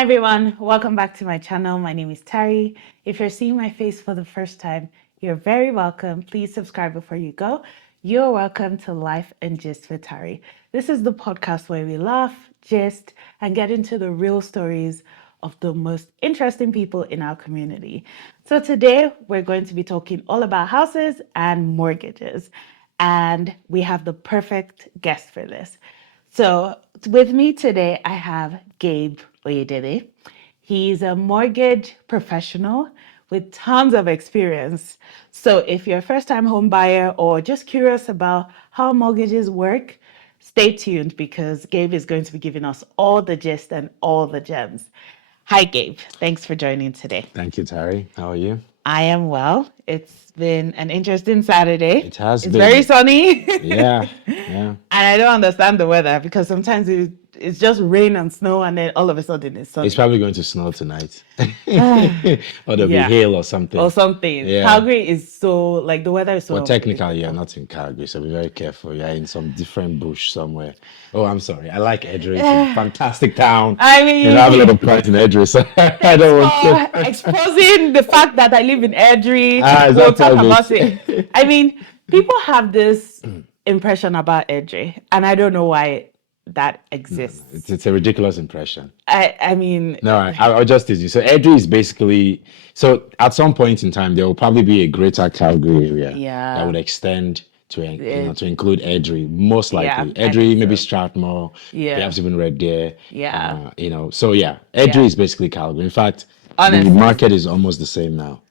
Hi everyone, welcome back to my channel. My name is Tari. If you're seeing my face for the first time, you're very welcome. Please subscribe before you go. You're welcome to Life and Gist with Tari. This is the podcast where we laugh, gist, and get into the real stories of the most interesting people in our community. So today we're going to be talking all about houses and mortgages. And we have the perfect guest for this. So with me today, I have Gabe Oyedele. He's a mortgage professional with tons of experience. So if you're a first-time home buyer or just curious about how mortgages work, stay tuned because Gabe is going to be giving us all the gist and all the gems. Hi, Gabe. Thanks for joining today. Thank you, Tari. How are you? I am well. It's been an interesting Saturday. It has It's been. very sunny. Yeah. And I don't understand the weather because sometimes it's just rain and snow and then all of a sudden it's sunny. It's probably going to snow tonight. Or there'll be hail or something. Or something. Yeah. Calgary is so, like, the weather is so Well, technically, you're not in Calgary, so be very careful. You're in some different bush somewhere. Oh, I'm sorry. I like Edgery. It's a fantastic town. I mean, I have a lot of pride in Edgery, so I don't want to. exposing the fact that I live in Edgery. Is We'll that talk how about it it. I mean, people have this impression about Edgery, and I don't know why that exists. It's a ridiculous impression. I mean, No, I'll just tease you. So Edgery is basically, so at some point in time, there will probably be a greater Calgary area that would extend to to include Edgery, most likely. Edgery, maybe Strathmore, perhaps even Red Deer. So Edgery is basically Calgary. In fact, the market is almost the same now.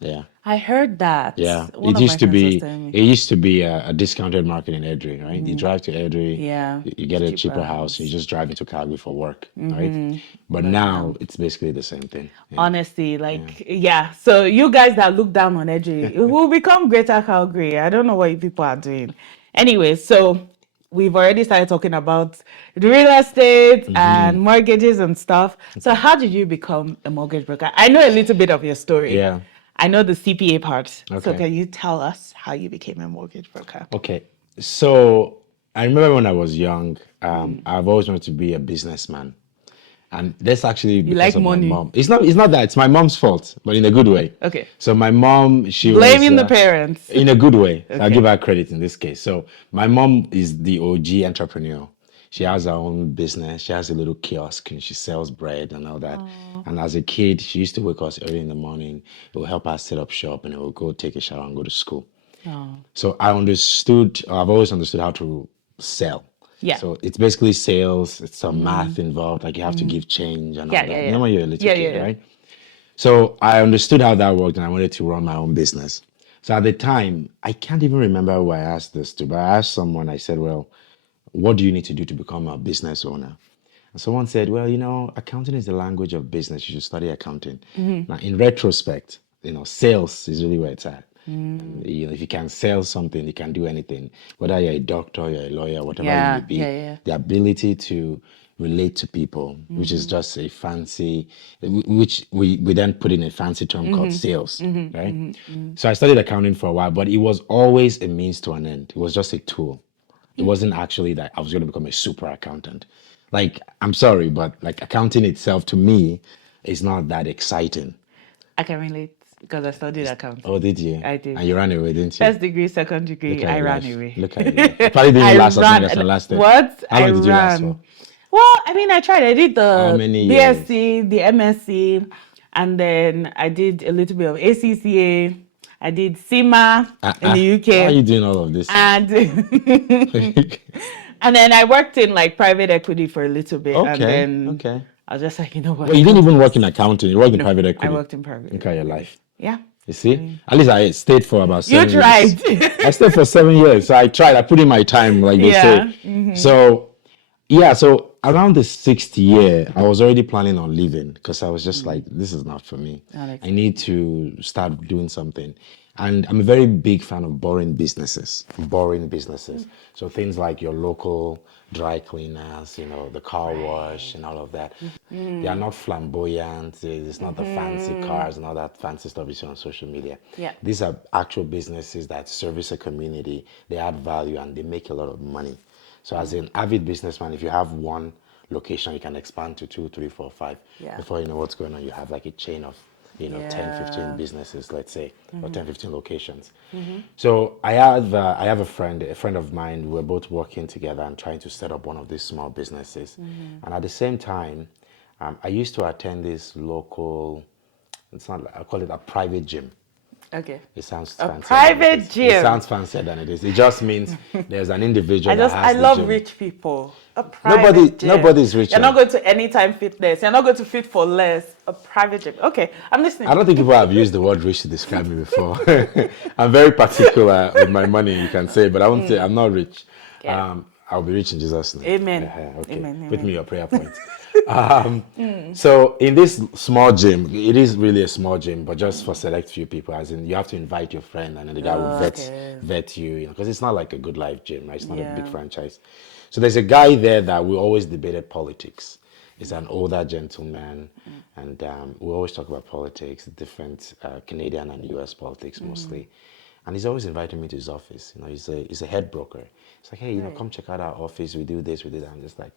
Yeah. I heard that. Yeah, One it of used my to friends be was telling me. it used to be a discounted market in Edgery, right? You drive to Edgery, you get a cheaper house, you just drive into Calgary for work, right? But now it's basically the same thing. Yeah. Honestly, So you guys that look down on Edgery, it will become Greater Calgary. I don't know what you people are doing. Anyway, so we've already started talking about real estate and mortgages and stuff. So how did you become a mortgage broker? I know a little bit of your story. Yeah. I know the CPA part. So Okay. can you tell us how you became a mortgage broker? Okay. So I remember when I was young, I've always wanted to be a businessman. And that's actually because like of money? my mom. It's not that, it's my mom's fault, but in a good way. Okay. So my mom, she Blaming was the parents. in a good way. Okay. I'll give her credit in this case. So my mom is the OG entrepreneur. She has her own business. She has a little kiosk and she sells bread and all that. And as a kid, she used to wake us early in the morning. It will help us set up shop and it will go take a shower and go to school. So I've always understood how to sell. Yeah. So it's basically sales. It's some math involved. Like you have to give change and all that. You know when you're a little kid, right? So I understood how that worked and I wanted to run my own business. So at the time, I can't even remember who I asked this to, but I asked someone, I said, well, what do you need to do to become a business owner? And someone said, well, accounting is the language of business. You should study accounting. Now, in retrospect, sales is really where it's at. And, if you can sell something, you can do anything. Whether you're a doctor, you're a lawyer, whatever you may be, the ability to relate to people, which is just a fancy, which we then put in a fancy term called sales, right? So I studied accounting for a while, but it was always a means to an end. It was just a tool. It wasn't actually that I was going to become a super accountant. Like, I'm sorry, but like accounting itself to me is not that exciting. I can relate because I studied accounting. Oh, did you? I did. And you ran away, didn't you? First degree, second degree, I ran away. Look at it. You probably didn't last as long as I lasted. What? How long did you last for? Well, I mean, I tried. I did the How many BSc, the MSc, and then I did a little bit of ACCA. I did CIMA in the UK. Why are you doing all of this? And and then I worked in like private equity for a little bit. Okay. And then I was just like, you know what? Well, you didn't even work in accounting. You worked in private equity. I worked in private equity. Look at your life. Yeah. You see? At least I stayed for about 7 years. You tried. I stayed for 7 years. So I tried. I put in my time, like they say. So around the sixth year, I was already planning on leaving because I was just like, this is not for me. I need to start doing something. And I'm a very big fan of boring businesses. So things like your local dry cleaners, the car wash and all of that. They are not flamboyant. It's not the fancy cars and all that fancy stuff you see on social media. Yeah. These are actual businesses that service a community. They add value and they make a lot of money. So as an avid businessman, if you have one location, you can expand to 2, 3, 4, 5. Yeah. Before you know what's going on, you have like a chain of, 10, 15 businesses, let's say, or 10, 15 locations. So I have a friend of mine. We're both working together and trying to set up one of these small businesses. And at the same time, I used to attend this local, it's not, I call it a private gym. Okay. It sounds A fancier than it private is. gym. It sounds fancier than it is. It just means there's an individual that has I the love gym. rich people. A private gym. Nobody's rich. You're not going to Anytime Fitness. You're not going to Fit for Less. A private gym. Okay, I'm listening. I don't think people have used the word rich to describe me before. I'm very particular with my money, you can say, but I won't say I'm not rich. Yeah. I'll be rich in Jesus' name. Amen. Okay. Amen. Put me your prayer points. So in this small gym, it is really a small gym, but just for select few people, as in you have to invite your friend and then the guy will vet you, because it's not like a Good Life gym, right? It's not a big franchise. So there's a guy there that we always debated politics. He's an older gentleman, and we always talk about politics, different Canadian and US politics mostly. And he's always inviting me to his office. He's a head broker. He's like, hey, come check out our office. We do this, we do that. I'm just like,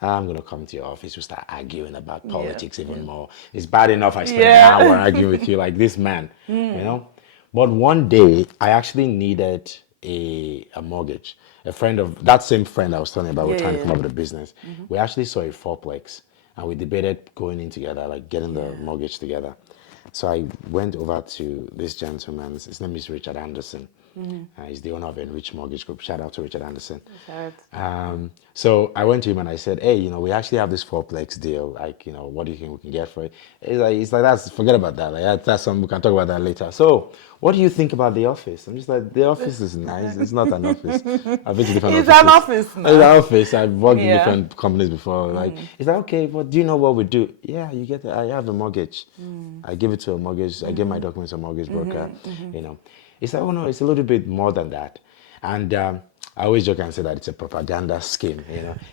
I'm gonna come to your office. We start arguing about politics even more. It's bad enough I spend an hour arguing with you like this man, But one day I actually needed a mortgage. A friend of that same friend I was telling you about, we're trying to come up with a business. We actually saw a fourplex and we debated going in together, like getting the mortgage together. So I went over to this gentleman's, his name is Richard Anderson. He's the owner of Enrich Mortgage Group. Shout out to Richard Anderson. So I went to him and I said, hey, we actually have this fourplex deal. Like, what do you think we can get for it? He's like that's, forget about that. Like, that's something, we can talk about that later. So what do you think about the office? I'm just like, the office is nice. It's not an office. I've been to different offices. It's an office now. It's an office. I've worked in different companies before. Like, he's like, okay, but do you know what we do? Yeah, you get it. I have a mortgage. I give it to a mortgage. I give my documents to a mortgage broker. It's like, oh no, it's a little bit more than that. And I always joke and say that it's a propaganda scheme.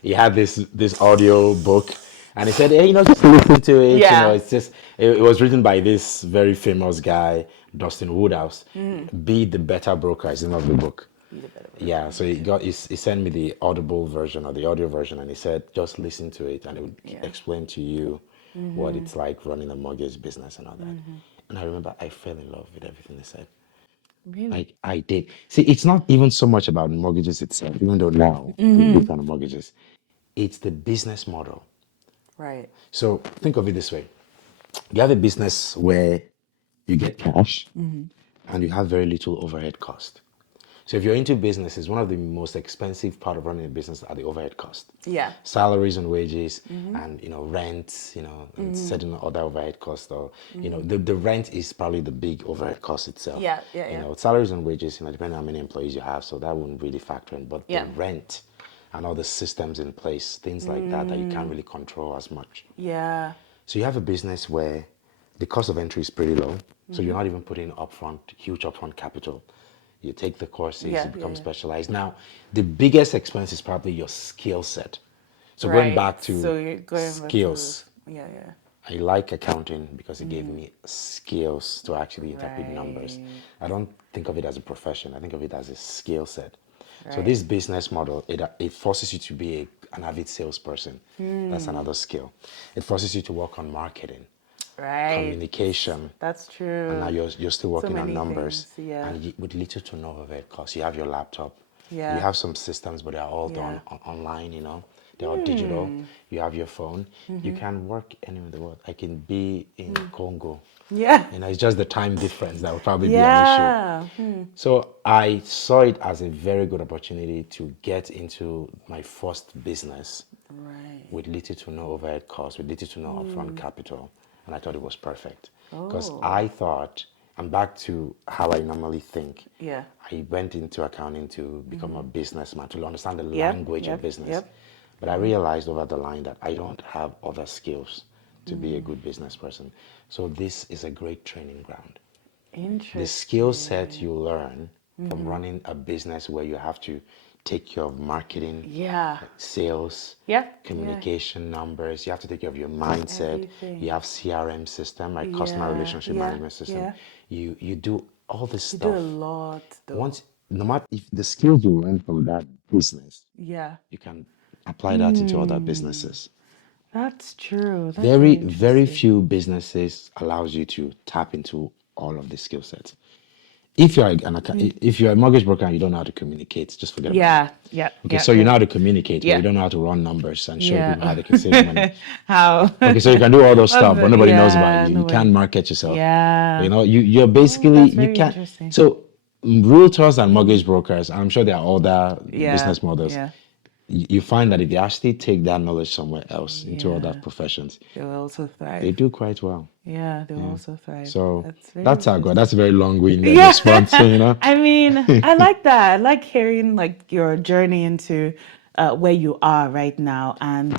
He had this audio book, and he said, hey, just listen to it. It's just it was written by this very famous guy, Dustin Woodhouse. Be the Better Broker is the name of the book. Yeah, so he sent me the audible version or the audio version, and he said, just listen to it, and it would explain to you what it's like running a mortgage business and all that. And I remember I fell in love with everything he said. Really? I did. See, it's not even so much about mortgages itself, even though now we do kind of mortgages. It's the business model. Right. So think of it this way. You have a business where you get cash and you have very little overhead cost. So if you're into businesses, one of the most expensive part of running a business are the overhead costs. Yeah. Salaries and wages, and rent, and certain other overhead costs. Or the rent is probably the big overhead cost itself. Yeah. Salaries and wages, depending on how many employees you have, so that wouldn't really factor in. But the rent and all the systems in place, things like that you can't really control as much. Yeah. So you have a business where the cost of entry is pretty low. So you're not even putting huge upfront capital. You take the courses, you become specialized. Now, the biggest expense is probably your skill set. So going back to skills, I like accounting because it gave me skills to actually interpret numbers. I don't think of it as a profession. I think of it as a skill set. So this business model, it forces you to be an avid salesperson. That's another skill. It forces you to work on marketing. Communication. That's true. And now you're still working on numbers. Things, and with little to no overhead cost. You have your laptop. You have some systems, but they're all done online, They're all digital. You have your phone. You can work anywhere in the world. I can be in Congo. Yeah. It's just the time difference that would probably be an issue. So I saw it as a very good opportunity to get into my first business with little to no overhead cost, with little to no upfront capital. And I thought it was perfect. Because I thought, I'm back to how I normally think. Yeah. I went into accounting to become a businessman, to understand the language of business. But I realized over the line that I don't have other skills to be a good business person. So this is a great training ground. Interesting. The skill set you learn from running a business where you have to take care of marketing, sales, communication, numbers. You have to take care of your mindset. Everything. You have CRM system, like customer relationship management system. You do all this stuff. You do a lot, though. No matter if the skills you learn from that business, you can apply that into other businesses. That's true. That's very Very interesting. few businesses allows you to tap into all of the skill sets. If you're if you're a mortgage broker and you don't know how to communicate, just forget about it. Yeah, yeah, Okay, yeah, so you yeah, know how to communicate, but you yeah, don't know how to run numbers and show people yeah. how they can save money. How? Okay, so you can do all those What's stuff, but nobody knows about yeah, you. You can't nobody. market yourself. Yeah. You're Oh, basically that's you very can't. interesting. So realtors and mortgage brokers, I'm sure there are other Yeah, business models. yeah, You find that if they actually take that knowledge somewhere else into other yeah. professions, They will also they thrive. do quite well. Yeah, they will Yeah. also thrive. So That's very that's how good. interesting. That's a very long-winded Yeah, response, I mean, I like that. I like hearing like your journey into where you are right now, and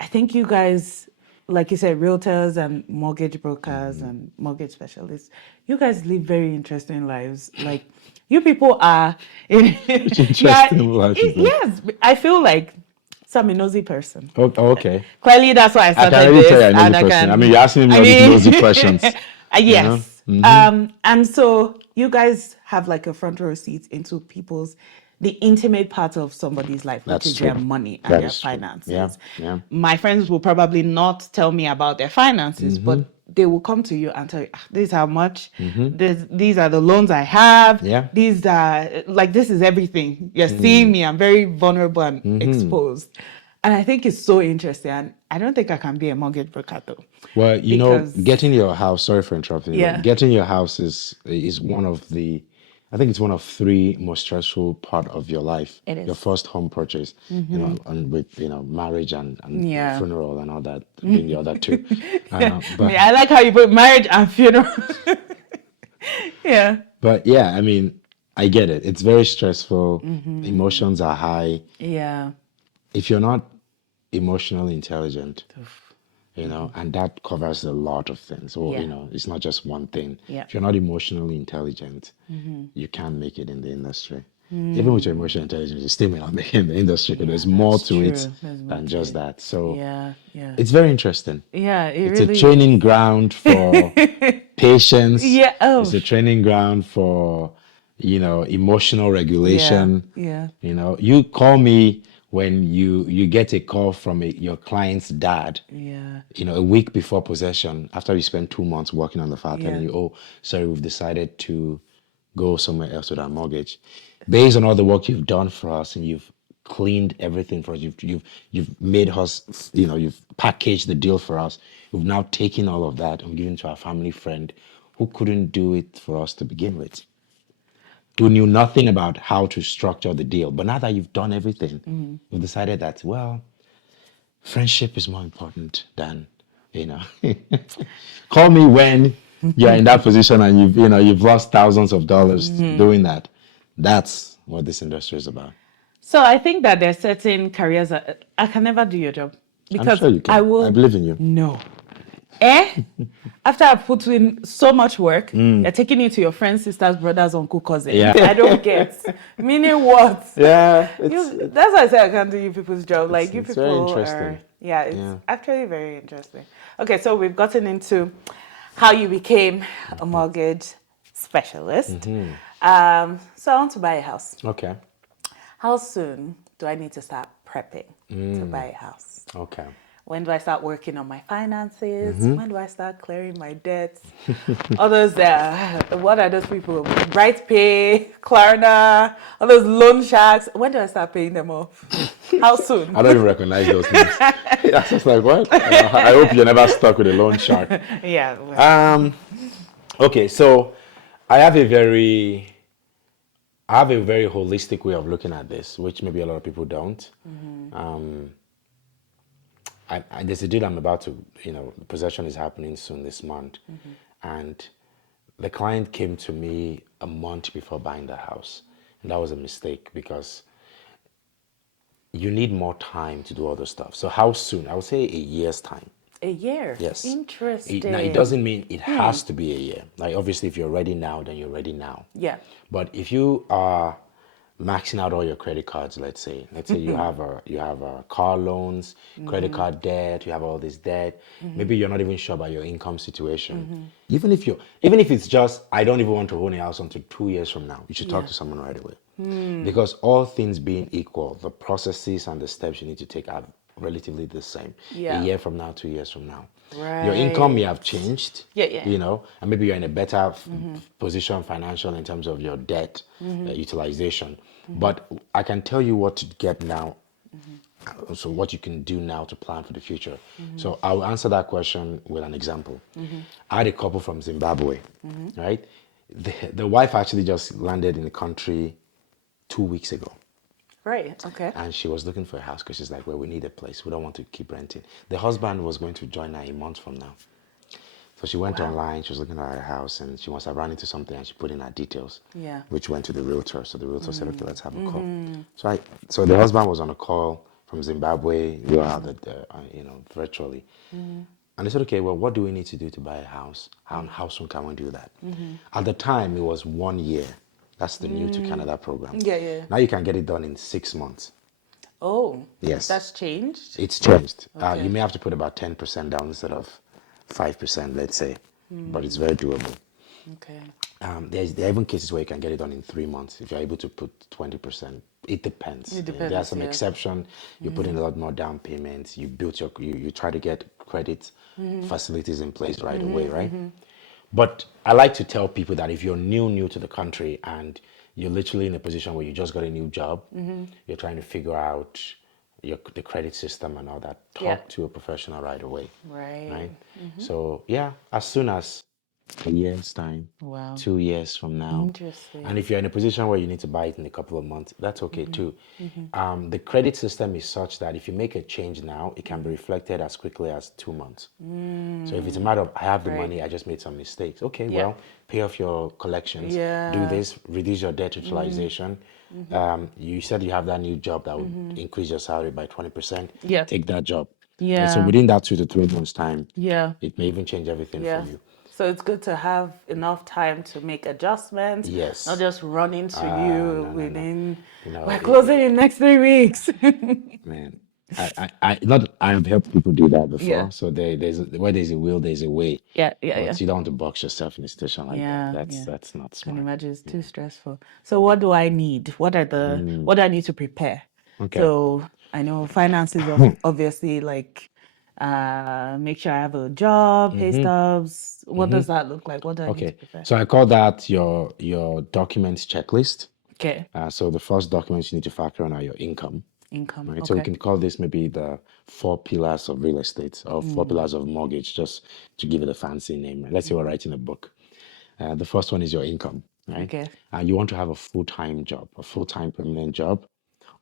I think you guys, like you said, realtors and mortgage brokers and mortgage specialists, you guys live very interesting lives. Like you people are, Which yeah, interesting life is that? yes. I feel like so I'm a nosy person. Okay. Clearly, that's why I I can started already tell this, you're a nosy and I person. I mean, can. you're asking me I all these mean, nosy questions. You know? yes. And so you guys have like a front row seat into people's the intimate part of somebody's life, which That's is their true. money and That their is true. Yeah, finances. yeah. My friends will probably not tell me about their finances, but they will come to you and tell you, "Ah, this is how much, these are the loans I have, Yeah. these are like this is everything. You're seeing me, I'm very vulnerable and exposed. And I think it's so interesting. And I don't think I can be a mortgage broker though. Well, Because getting your house, sorry for interrupting you, but yeah, getting your house is one of the, I think it's one of three most stressful part of your life. it Your is. first home purchase, and with, marriage and Yeah. funeral and all that being the other two. Me, I like how you put marriage and funeral. Yeah. But yeah, I mean, I get it. It's very stressful. Emotions are high. Yeah. If you're not emotionally intelligent, and that covers a lot of things. Or, Yeah. it's not just one thing. Yeah. If you're not emotionally intelligent, you can't make it in the industry. Even with your emotional intelligence, you still may not make it in the industry because there's more That's to it true. There's more than to just it. that. So Yeah. Yeah. it's very interesting. Yeah. It It's a really training ground for patience. Yeah. It's Oh. a training ground for, emotional Yeah. regulation. Yeah. You call me when you get a call from your client's dad, Yeah. a week before possession, after you spend 2 months working on the file, telling Yeah. you, oh, sorry, we've decided to go somewhere else with our mortgage. Based on all the work you've done for us and you've cleaned everything for us, you've made us, you've packaged the deal for us. We've now taken all of that and given to our family friend who couldn't do it for us to begin with, who knew nothing about how to structure the deal. But now that you've done everything, you've decided that, well, friendship is more important than, you know. Call me when you're in that position and you've lost thousands of dollars doing that. That's what this industry is about. So I think that there's certain careers that I can never do your job I'm because sure you I can. I will believe in you. no. After I've put in so much work, you're taking it to your friends, sisters, brothers, uncle, cousin. Yeah. I don't get. Meaning what? Yeah, That's why I say I can't do you people's job. Like you it's very people interesting. are, yeah, it's Yeah. actually very interesting. Okay, so we've gotten into how you became a mortgage specialist. So I want to buy a house. Okay. How soon do I need to start prepping to buy a house? Okay. When do I start working on my finances? When do I start clearing my debts? Others, what are those people? Bright Pay, Klarna, all those loan sharks. When do I start paying them off? How soon? I don't even recognize those names. That's just like, what? I hope you're never stuck with a loan shark. Yeah. Well, Okay, so I have a very holistic way of looking at this, which maybe a lot of people don't. There's a deal I'm about to, possession is happening soon this month. And the client came to me a month before buying the house. And that was a mistake because you need more time to do all the stuff. So how soon? I would say a year's time. a year. Yes. Interesting. Now, it doesn't mean it has to be a year. Like, obviously, if you're ready now, then you're ready now. Yeah. But if you are maxing out all your credit cards, let's say you have a car loans, credit card debt, you have all this debt. Maybe you're not even sure about your income situation. Even if it's just, I don't even want to own a house until 2 years from now, you should talk to someone right away. Because all things being equal, the processes and the steps you need to take are relatively the same. Yeah. A year from now, 2 years from now. Right. Your income may have changed. Yeah. You know, and maybe you're in a better position financial in terms of your debt utilization. But I can tell you what to get now. So what you can do now to plan for the future. So I'll answer that question with an example. I had a couple from Zimbabwe, right? The wife actually just landed in the country 2 weeks ago. Right. Okay. And she was looking for a house because she's like, well, we need a place. We don't want to keep renting. The husband was going to join her a month from now. So she went online, she was looking at her house, and she must have run into something, and she put in her details, Yeah. which went to the realtor. So the realtor said, okay, let's have a call. So the husband was on a call from Zimbabwe, we were out there, virtually. And they said, okay, well, what do we need to do to buy a house? How soon can we do that? At the time, it was 1 year. That's the new to Canada program. Yeah. Now you can get it done in 6 months. Oh. Yes. That's changed? It's changed. Okay. You may have to put about 10% down instead of 5%, let's say. But it's very doable. Okay. There are even cases where you can get it done in 3 months if you're able to put 20%. It depends. There are some exceptions. You put in a lot more down payments. You build you try to get credit facilities in place right away, right? But I like to tell people that if you're new to the country and you're literally in a position where you just got a new job, you're trying to figure out the credit system and all that, talk to a professional right away. Right. So yeah, as soon as a year's time, Wow. 2 years from now. Interesting. And if you're in a position where you need to buy it in a couple of months, that's okay too. The credit system is such that if you make a change now, it can be reflected as quickly as 2 months. So if it's a matter of, I have the money, I just made some mistakes. Okay, well, pay off your collections, do this, reduce your debt utilization. You said you have that new job that would increase your salary by 20%. Yeah. Take that job. Yeah. And so within that 2 to 3 months time, Yeah. it may even change everything for you. So it's good to have enough time to make adjustments. Yes. Not just run into you within. No. We're closing in next 3 weeks. Man, I have helped people do that before. Yeah. So there's a will, there's a way. Yeah. But you don't want to box yourself in a situation like that. That's not I can smart. imagine it's too stressful. So what do I need? What do I need to prepare? Okay. So I know finances obviously like make sure I have a job, pay stubs. What does that look like? What do I need to prepare? So I call that your documents checklist. Okay. So the first documents you need to factor in are your income. Right? So we can call this maybe the 4 pillars of real estate or 4 pillars of mortgage, just to give it a fancy name. Let's say we're writing a book. The first one is your income, right? Okay. You want to have a full-time job, a full-time permanent job,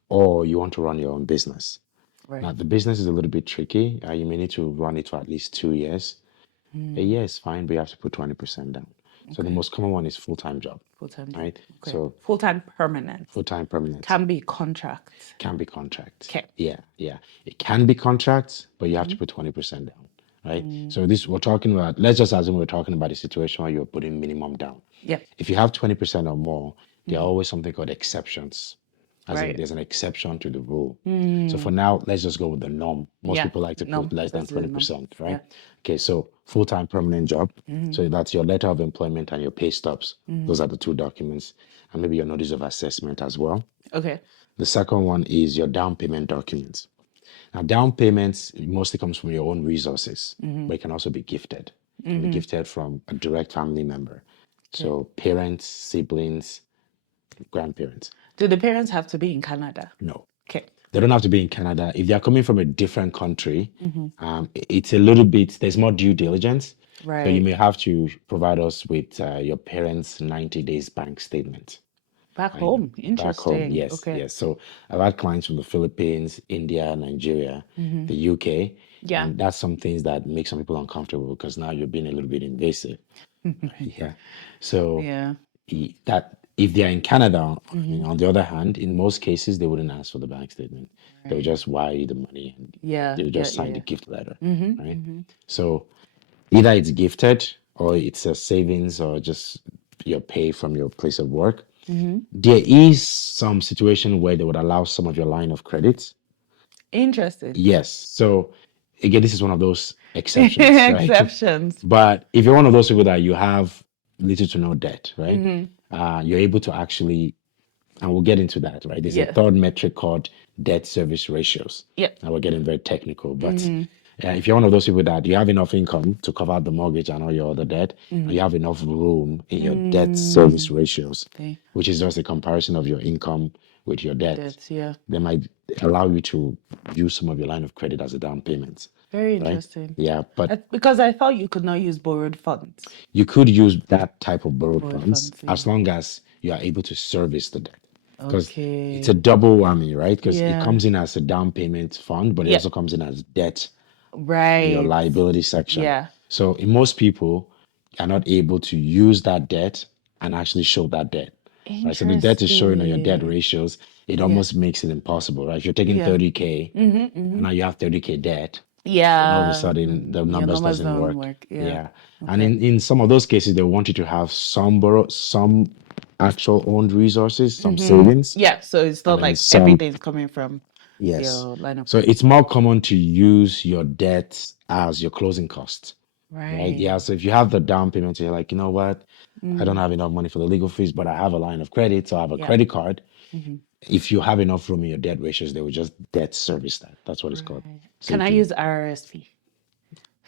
or you want to run your own business. Right. Now, the business is a little bit tricky. You may need to run it for at least 2 years. A year is fine, but you have to put 20% down. So the most common one is full-time job. Full-time. Right? Okay. So full-time permanent. Full-time permanent. Can be contract. Can be contract. Okay. Yeah. It can be contract, but you have to put 20% down. Right? So this we're talking about, let's just assume we're talking about a situation where you're putting minimum down. Yeah. If you have 20% or more, there are always something called exceptions. There's an exception to the rule. So for now, let's just go with the norm. Most people like to put less than 20%, right? Yeah. Okay, so full-time permanent job. So that's your letter of employment and your pay stubs. Those are the 2 documents. And maybe your notice of assessment as well. Okay. The second one is your down payment documents. Now, down payments mostly comes from your own resources, but it can also be gifted. It can be gifted from a direct family member. Okay. So parents, siblings, grandparents. Do the parents have to be in Canada? No. Okay. They don't have to be in Canada. If they're coming from a different country, it's a little bit, there's more due diligence. Right. So you may have to provide us with your parents' 90 days bank statement. Back home. Interesting. Back home, yes. Okay. Yes. So I've had clients from the Philippines, India, Nigeria, the UK. Yeah. And that's some things that make some people uncomfortable because now you're being a little bit invasive. Yeah. So that if they're in Canada, on the other hand, in most cases, they wouldn't ask for the bank statement. Right. They would just wire you the money and they would just sign the gift letter. Right? So either it's gifted or it's a savings or just your pay from your place of work. There is some situation where they would allow some of your line of credit. Interesting. Yes. So again, this is one of those exceptions. Right? Exceptions. But if you're one of those people that you have little to no debt, right? You're able to actually and we'll get into that, right? There's a third metric called debt service ratios. Yep. And we're getting very technical, but if you're one of those people that you have enough income to cover the mortgage and all your other debt, and you have enough room in your debt service ratios, which is just a comparison of your income with your debt, they might allow you to use some of your line of credit as a down payment. Very interesting. Yeah, but because I thought you could not use borrowed funds. you could use that type of borrowed funds as long as you are able to service the debt. Because it's a double whammy, right? Because it comes in as a down payment fund, but it also comes in as debt in your liability section. Yeah. So in most people are not able to use that debt and actually show that debt. Right? So the debt is showing on your debt ratios. It almost makes it impossible, right? If you're taking 30K and now you have 30K debt, and all of a sudden the numbers doesn't don't work. Yeah. And in some of those cases, they want you to have some actual owned resources, some savings. Yeah, so it's not and then like some- everything's coming from Yes. your line of So it's more common to use your debt as your closing cost. Right? Yeah. So if you have the down payment, you're like, you know what? I don't have enough money for the legal fees, but I have a line of credit, so I have a credit card. If you have enough room in your debt ratios, they will just debt service that. That's what it's called. So Can you I use RRSP?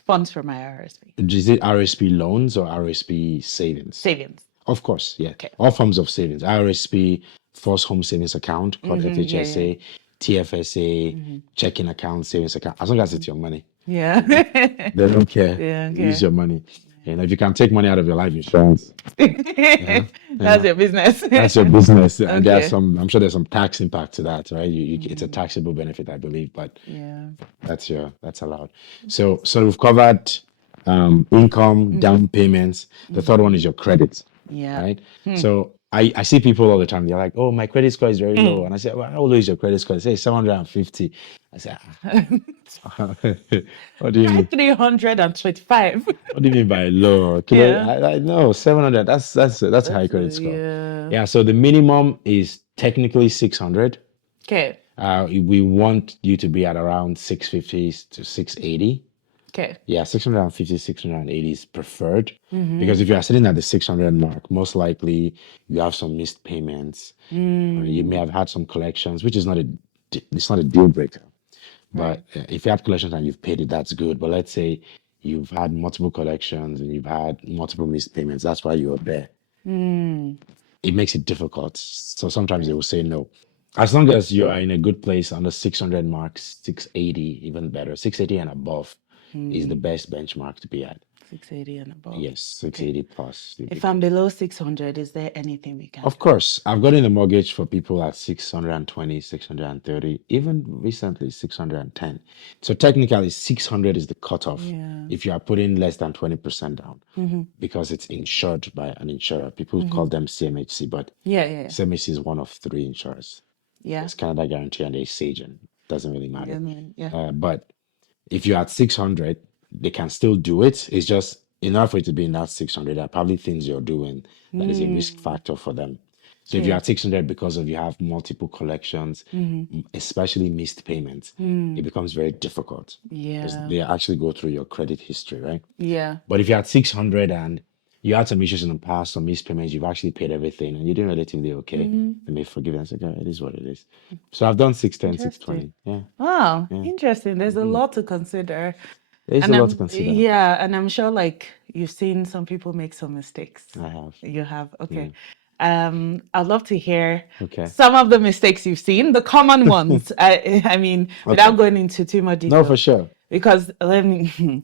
Funds for my RRSP. Is it RSP loans or RSP savings? Savings. Of course, yeah. All forms of savings. RSP, First Home Savings Account, called FHSA, TFSA, checking account, savings account. As long as it's your money. Yeah. They don't care. Yeah, Use your money. And if you can take money out of your life insurance, That's your business. that's your business. And there's I'm sure there's some tax impact to that, right? It's a taxable benefit, I believe, but that's allowed. So we've covered income, down payments. The third one is your credit. Yeah. Right. So I see people all the time. They're like, "Oh, my credit score is very low," and I say, "Well, how low is your credit score?" They say 750. I say, "What do you mean? 325. What do you mean by low?" I know 700. That's a high credit score. Yeah. So the minimum is technically 600. Okay. We want you to be at around 650 to 680. Okay. Yeah, 650, 680 is preferred because if you are sitting at the 600 mark, most likely you have some missed payments. Or you may have had some collections, which is it's not a deal breaker. But if you have collections and you've paid it, that's good. But let's say you've had multiple collections and you've had multiple missed payments. That's why you're there. It makes it difficult. So sometimes they will say no. As long as you are in a good place on the 600 mark, 680, even better, 680 and above is the best benchmark to be at. 680 and above. Yes, 680 plus. If I'm below 600, is there anything we can Of course, I've gotten a mortgage for people at 620, 630, even recently 610. So technically 600 is the cutoff if you are putting less than 20% down because it's insured by an insurer. People call them CMHC, but CMHC is one of 3 insurers. Yeah. It's Canada Guarantee and there's Sagen. Doesn't really matter. Yeah. But if you're at 600, they can still do it. It's just in order for it to be in that 600, there are probably things you're doing that is a risk factor for them. So if you're at 600 because of you have multiple collections, especially missed payments, it becomes very difficult. Yeah. Because they actually go through your credit history, right? Yeah. But if you're at 600 and you had some issues in the past, some missed payments, you've actually paid everything and you're doing relatively okay, they may forgive and say, okay, it is what it is. So I've done 610, 620. Yeah. Wow. Interesting. There's a lot to consider. There's a lot to consider. Yeah. And I'm sure like you've seen some people make some mistakes. I have. You have. Okay. I'd love to hear some of the mistakes you've seen, the common ones. I mean, without going into too much detail. No, for sure. Because let me.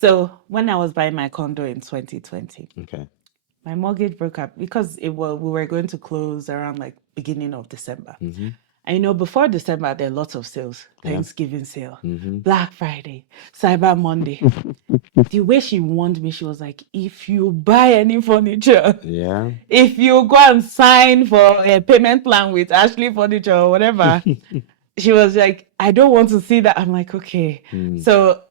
So when I was buying my condo in 2020, my mortgage broke up because we were going to close around like beginning of December. And before December, there are lots of sales. Thanksgiving sale, Black Friday, Cyber Monday. The way she warned me, she was like, if you buy any furniture, if you go and sign for a payment plan with Ashley Furniture or whatever, she was like, I don't want to see that. I'm like, okay. So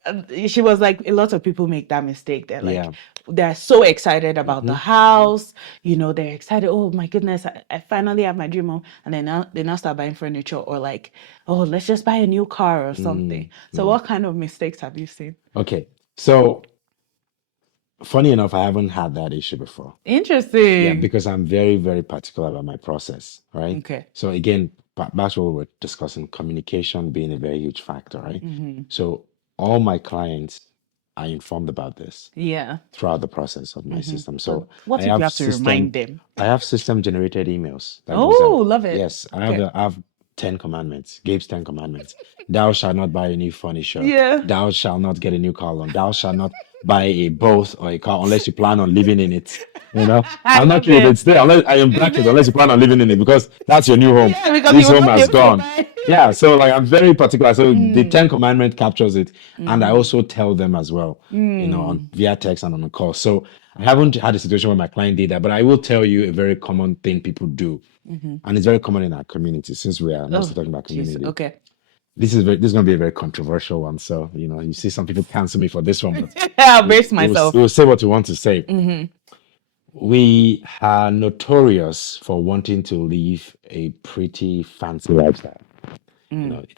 she was like, a lot of people make that mistake. They're like, they're so excited about the house. They're excited. Oh my goodness, I finally have my dream home. And then they now start buying furniture or like, oh, let's just buy a new car or something. So what kind of mistakes have you seen? Okay. So funny enough, I haven't had that issue before. Yeah, Interesting. because I'm very, very particular about my process, right? Okay. So again, that's what we were discussing, communication being a very huge factor, right? So all my clients are informed about this Yeah. throughout the process of my system. So So what I if you have have to remind them? I have system generated emails that goes Oh, out. love it. Yes, Okay. I have 10 commandments, Gabe's 10 commandments. Thou shalt not buy a new furniture. Yeah. Thou shalt not get a new car loan. Thou shalt not buy a boat or a car unless you plan on living in it. You know, I I'm not love kidding. it. It's there. Unless I am bracket, unless you plan on living in it, because that's your new home. Yeah, because This you will home not be has able to gone. buy. Yeah, so like I'm very particular. So the 10 commandment captures it, and I also tell them as well, on via text and on a call. So I haven't had a situation where my client did that, but I will tell you a very common thing people do, and it's very common in our community since we are mostly talking about Jeez. community. Okay. This is going to be a very controversial one. So, you see some people cancel me for this one, but I'll brace myself. we'll say what you want to say. We are notorious for wanting to live a pretty fancy lifestyle.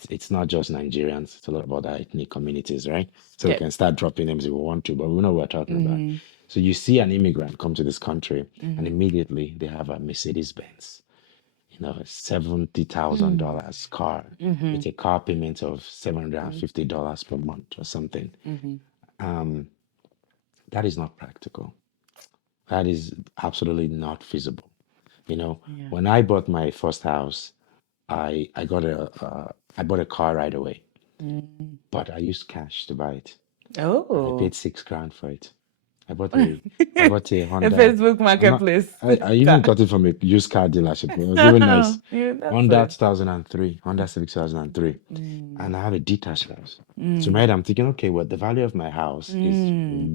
It's not just Nigerians, it's a lot of other ethnic communities, right? So we Okay. can start dropping names if we want to, but we know what we're talking about. So you see an immigrant come to this country, and immediately they have a Mercedes Benz, $70,000 car with a car payment of $750 per month or something. Um, that is not practical. That is absolutely not feasible. Yeah. When I bought my first house, I bought a car right away, but I used cash to buy it. I Oh. paid $6,000 for it. I bought a A Honda. Facebook I'm not, marketplace. I even got it from a used car dealership. It was really nice. Yeah, that's Honda it. 2003, Honda Civic 2003, and I have a detached house. So my head, I'm thinking, okay, well, the value of my house is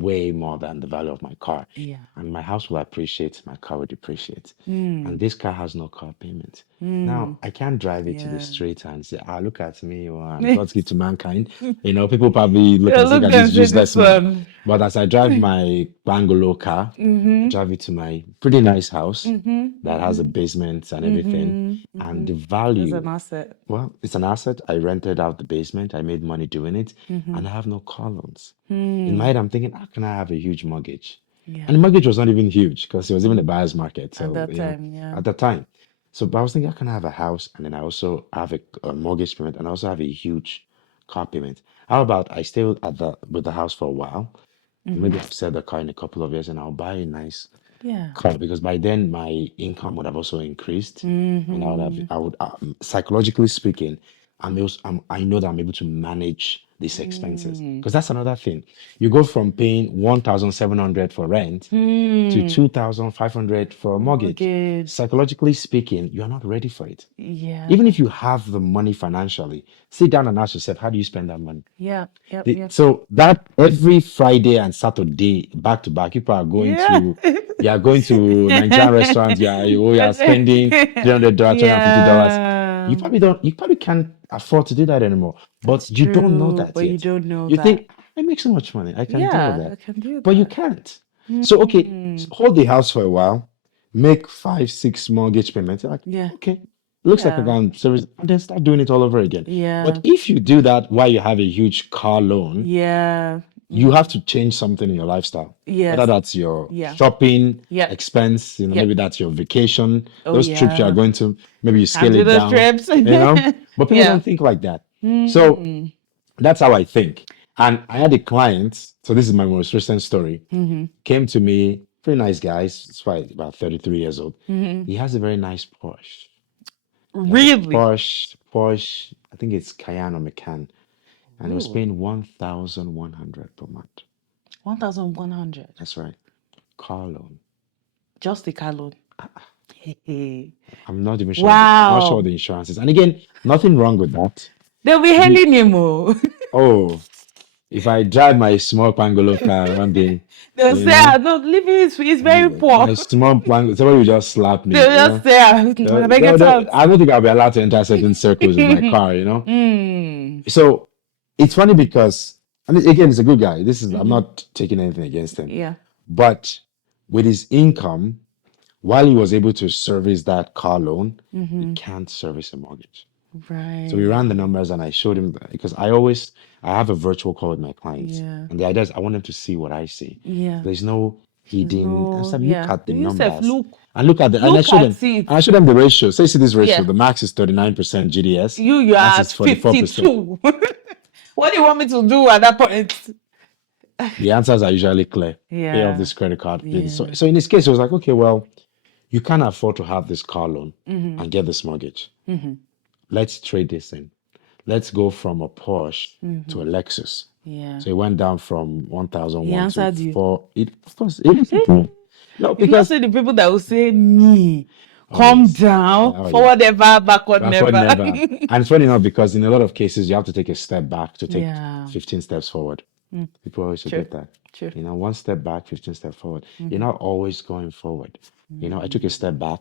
way more than the value of my car, Yeah. and my house will appreciate, my car will depreciate, and this car has no car payment. Now I can't drive it to the Yeah. street and say, look at me, or I'm God's gift to mankind. People probably look Yeah, and say, look at and this say useless this man. one. But as I drive my bungalow car, I drive it to my pretty nice house that has a basement and everything. And the It's value, an asset. well, it's an asset. I rented out the basement. I made money doing it, and I have no car loans. In my head, I'm thinking, how can I have a huge mortgage? Yeah. And the mortgage was not even huge because it was even a buyer's market. So, At that time, yeah. at that time. So, but I was thinking, how can I have a house and then I also have a mortgage payment and I also have a huge car payment? How about I stay with the house for a while? Maybe I'll sell the car in a couple of years and I'll buy a nice Yeah. car because by then my income would have also increased, and I would psychologically speaking, I know that I'm able to manage these expenses because that's another thing. You go from paying 1,700 for rent to 2,500 for a mortgage. Mortgage. Psychologically speaking, you are not ready for it. Yeah. Even if you have the money financially, sit down and ask yourself, how do you spend that money? Yeah. Yep. So that every Friday and Saturday back to back, people are going to Nigerian restaurants. You're spending $300, $250. You probably can't afford to do that anymore. But That's you don't know true, that but you yet. don't know You that. think I make so much money, I can do all Yeah, I that. can do But you that. can't. So okay, hold the house for a while, make 5, 6 mortgage payments. You're like, Yeah. okay, looks like I Yeah. can service, and then start doing it all over again. Yeah. But if you do that while you have a huge car loan, Yeah. you have to change something in your lifestyle. Yes. Whether that's your Yeah. shopping Yep. expense, Yep. maybe that's your vacation, Oh, those trips you are yeah. going to, maybe you Can't scale do it those down, trips. But people Yeah. don't think like that. So that's how I think. And I had a client, so this is my most recent story, came to me, pretty nice guy, it's probably about 33 years old. He has a very nice Porsche. Really? Porsche, I think it's Cayenne or Macan. And he was Ooh. paying 1,100 per month. 1,100. That's right. Car loan. Just the car loan. I'm not even sure. I'm not sure Wow. what the insurance is. And again, nothing wrong with that. They'll be hailing him. Oh. Oh, if I drive my small Pangolo car one day, They'll you say, know, no, living is very poor. my small Pangolo, somebody will just slap me. They'll just say, I get out. I don't think I'll be allowed to enter certain circles with my car, So it's funny because, and again, he's a good guy. I'm not taking anything against him. Yeah. But with his income, while he was able to service that car loan, he can't service a mortgage. So we ran the Right. numbers and I showed him because I have a virtual call with my clients. Yeah. And the idea is I want them to see what I see. Yeah. There's no There's hidden. I no, said, look yeah. at the Yourself, numbers. look, And look at the and I look showed them at it. and I showed them the ratio. So you see this ratio. Yeah. The max is 39% GDS. You are Max at is 44%. 52. What do you want me to do at that point? The answers are usually clear. Pay off Yeah. this credit card, please. Yeah. So in this case, it was like, okay, well, you can't afford to have this car loan Mm-hmm. and get this mortgage. Mm-hmm. Let's trade this in. Let's go from a Porsche Mm-hmm. to a Lexus. Yeah. So it went down from He 1,001 answered to you. 4. Of course, it is. No, You not because say the people that will say me, oh calm yes, down, oh yes, forward never, backward backward never. never. And it's funny enough because in a lot of cases you have to take a step back to take Yeah. 15 steps forward. Mm. People always True. forget that. True. You know, one step back, 15 steps forward. Mm-hmm. You're not always going forward. You know, I took a step back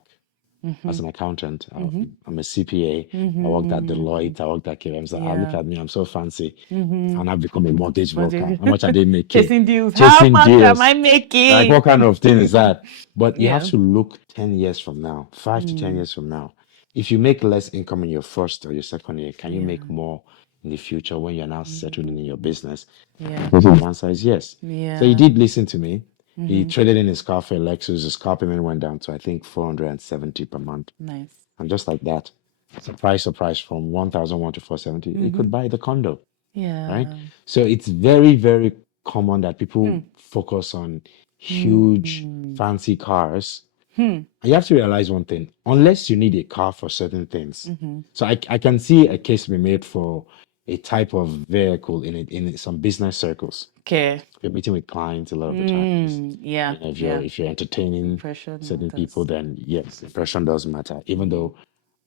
Mm-hmm. as an accountant. Mm-hmm. I'm a CPA. Mm-hmm. I worked at Deloitte. I worked at KPMG. So look Yeah. at me, I'm so fancy. Mm-hmm. And I've become a mortgage broker. Mortgage. How much are they making? Chasing deals. How Chasing much am deals. I Like, making? what kind of thing is that? But you have Yeah. to look 10 years from now, 5 to 10 years from now. If you make less income in your first or your second year, can you Yeah. make more in the future when you're now settled in your business? Yeah. The answer is yes. So he Yeah. did listen to me. He Mm-hmm. traded in his car for a Lexus. His car payment went down to, I think, 470 per month. Nice. And just like that, surprise, surprise, from 1,001 to 470, he could buy the condo, right? Yeah. So it's very, very common that people focus on huge, fancy cars. Hmm. And you have to realize one thing, unless you need a car for certain things. Mm-hmm. So I can see a case to be made for a type of vehicle in some business circles. Okay. You're meeting with clients a lot of the times. Yeah. You know, Yeah. if you're entertaining Impression certain matters. people, then yes, impression does matter. Even though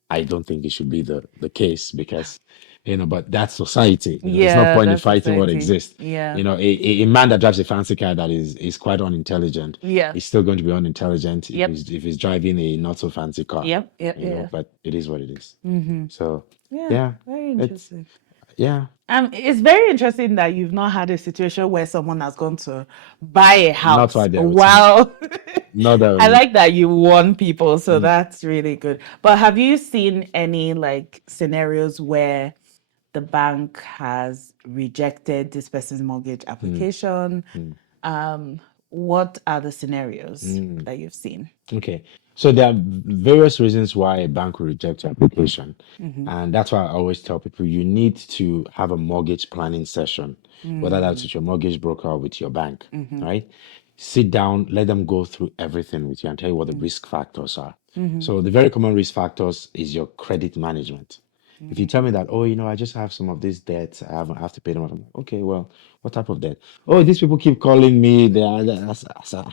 I don't think it should be the case because, you know, but that's society. You know, there's no Yeah, point in that's fighting what society. exists. Yeah. You know, a man that drives a fancy car that is quite unintelligent Yeah. is still going to be unintelligent Yep. if he's driving a not so fancy car. Yep. Yep. You know, Yeah. but it is what it is. Mm-hmm. So Yeah. yeah, Very it's interesting. yeah. It's very interesting that you've not had a situation where someone has gone to buy a house why they're with me. while Not that I like that you warn people, so Mm. that's really good. But have you seen any like scenarios where the bank has rejected this person's mortgage application? What are the scenarios that you've seen? Okay. So there are various reasons why a bank will reject your application. And that's why I always tell people you need to have a mortgage planning session, whether that's with your mortgage broker or with your bank, right? Sit down, let them go through everything with you and tell you what the risk factors are. So the very common risk factors is your credit management. If you tell me that, oh, you know, I just have some of these debts, I have to pay them off. I'm like, okay, well, what type of debt? Oh, these people keep calling me.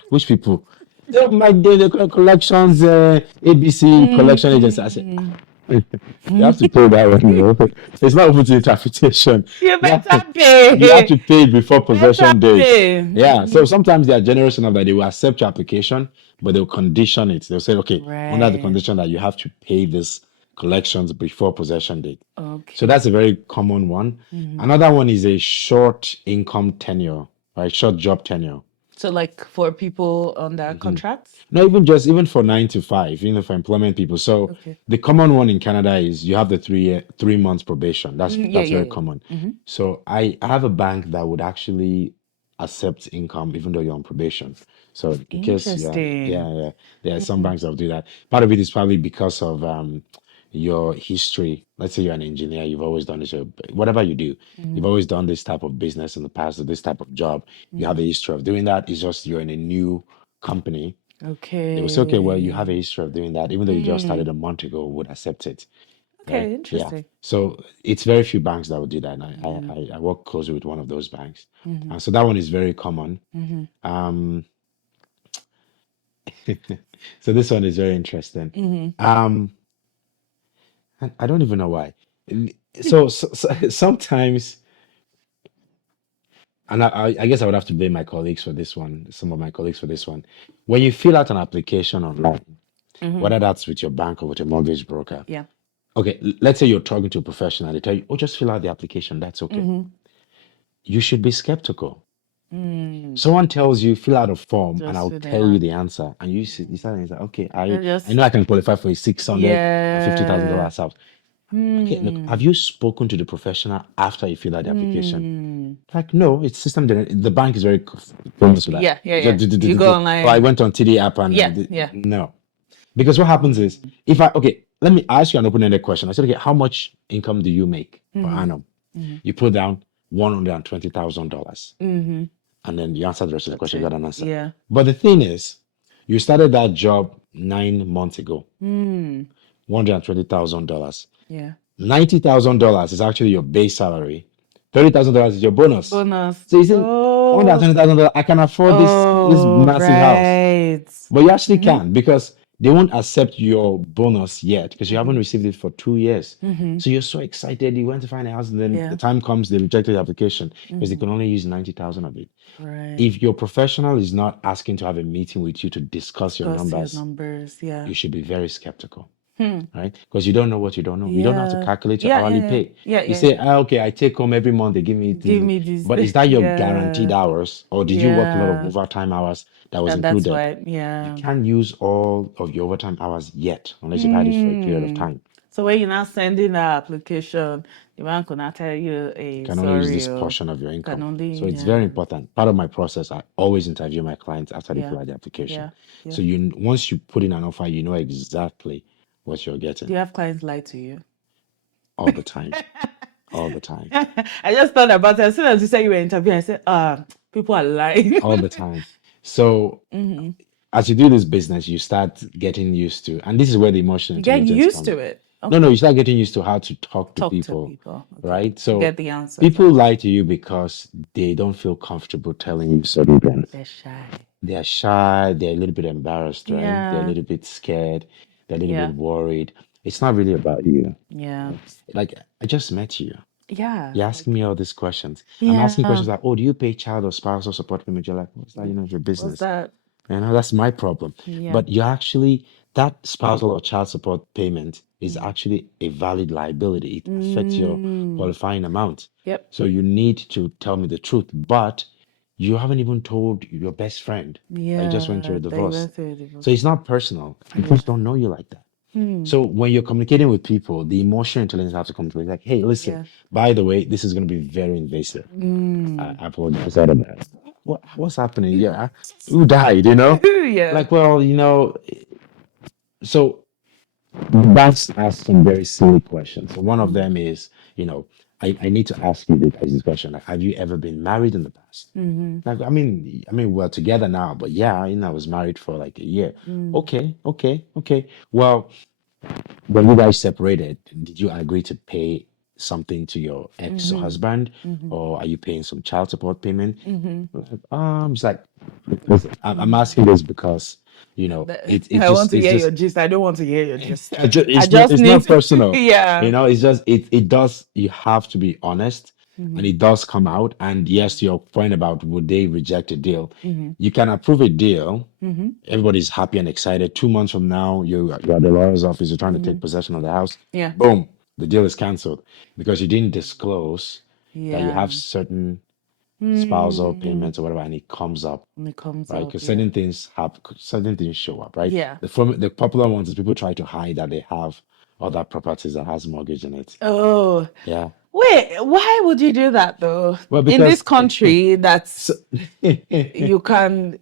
Which people? The collections, ABC collection agency. I said, you have to pay that one. You know? It's not open to interpretation. You You better have pay. you have to pay before possession Better date. pay. Yeah. So sometimes they are generous enough that they will accept your application, but they'll condition it. They'll say, okay, under the Right. condition that you have to pay this collections before possession date. Okay. So that's a very common one. Another one is a short income tenure, right? Short job tenure. So like for people under contracts? No, even for 9 to 5, even for employment people. So Okay. the common one in Canada is you have the 3 months probation. That's Yeah, very yeah. common. So I have a bank that would actually accept income even though you're on probation. So in case Interesting. yeah, there are some banks that will do that. Part of it is probably because of your history. Let's say you're an engineer, you've always done this, or whatever you do, you've always done this type of business in the past, or this type of job. You have a history of doing that. It's just you're in a new company. They will say, okay, well, you have a history of doing that, even though you just started a month ago, would accept it. Okay, Right? Yeah. interesting. So it's very few banks that would do that. And I work closely with one of those banks. And so that one is very common. Um, so this one is very interesting. And I don't even know why. So sometimes, and I guess I would have to blame my colleagues for this one, some of my colleagues for this one. When you fill out an application online, whether that's with your bank or with a mortgage broker, Yeah. okay, let's say you're talking to a professional, they tell you, oh, just fill out the application, that's okay. You should be skeptical. Someone tells you fill out a form and Just I'll fill it tell you out. the answer, and you start and say, okay, Just I know I can qualify for a $650,000 yeah. house. Okay, look, have you spoken to the professional after you fill out the application? Like, no, it's system the bank is very famous for that. You go Oh, I online. went on TD app and no. Because what happens is if let me ask you an open-ended question. I said, okay, how much income do you make per annum? You put down $120,000. And then you answer the rest of the question, you got an answer. Yeah. But the thing is, you started that job 9 months ago. $120,000. Yeah. $90,000 is actually your base salary. $30,000 is your bonus. So you say, $120,000, I can afford this massive house. But you actually can, because they won't accept your bonus yet because you haven't received it for 2 years. So you're so excited, you went to find a house, and then the time comes, they rejected the application because they can only use 90,000 of it. Right. If your professional is not asking to have a meeting with you to discuss your numbers, you should be very skeptical. Right? Because you don't know what you don't know. You don't know how to calculate your hourly pay. You say, okay, I take home every month, they give me this. But is that your guaranteed hours? Or did you work a lot of overtime hours that was included? That's why, You can't use all of your overtime hours yet, unless you've had it for a period of time. So when you're now sending an application, the bank will not tell you can only use this portion of your income. So it's very important. Part of my process, I always interview my clients after they fill out the application. So once you put in an offer, you know exactly what you're getting. Do you have clients lie to you? All the time. All the time. I just thought about it. As soon as you said you were interviewing, I said, people are lying. All the time. So as you do this business, you start getting used to, and this is where the emotional intelligence get used comes. to it. Okay. No, you start getting used to how to talk to people. Okay. Right? So get the answer. People lie to you because they don't feel comfortable telling you certain things. They're shy. They're a little bit embarrassed, right? They're a little bit scared, they're a little bit worried. It's not really about you. Yeah. Like, I just met you. Yeah. You're asking me all these questions. I'm asking questions like, oh, do you pay child or spousal support payment? You're like, what's that? Your business. What's that? That's my problem. But you actually, that spousal or child support payment is actually a valid liability. It affects your qualifying amount. Yep. So you need to tell me the truth. But you haven't even told your best friend that you just went through a divorce. So it's not personal. I just don't know you like that. So when you're communicating with people, the emotional intelligence has to come to it. Like, hey, listen, by the way, this is going to be very invasive. I apologize out of that. What's happening? Yeah, who died? Like, well, so banks ask some very silly questions. So one of them is, I need to ask you this question. Like, have you ever been married in the past? Like, I mean, we're together now, but I was married for like a year. Okay. Well, when you guys separated, did you agree to pay something to your ex-husband, or are you paying some child support payment? It's like, I'm asking this because I want to hear your gist. I don't want to hear your gist. It's not personal. It's just it does. You have to be honest, and it does come out. And yes, to your point about would they reject a deal, you can approve a deal. Everybody's happy and excited. 2 months from now, you're at the lawyer's office. You're trying to take possession of the house. Boom, the deal is canceled because you didn't disclose that you have certain spousal payments or whatever, and it comes up. Right? Because certain things show up, right? The popular ones is people try to hide that they have other properties that has mortgage in it. Oh. Yeah. Wait, why would you do that though? Well, because in this country, you can.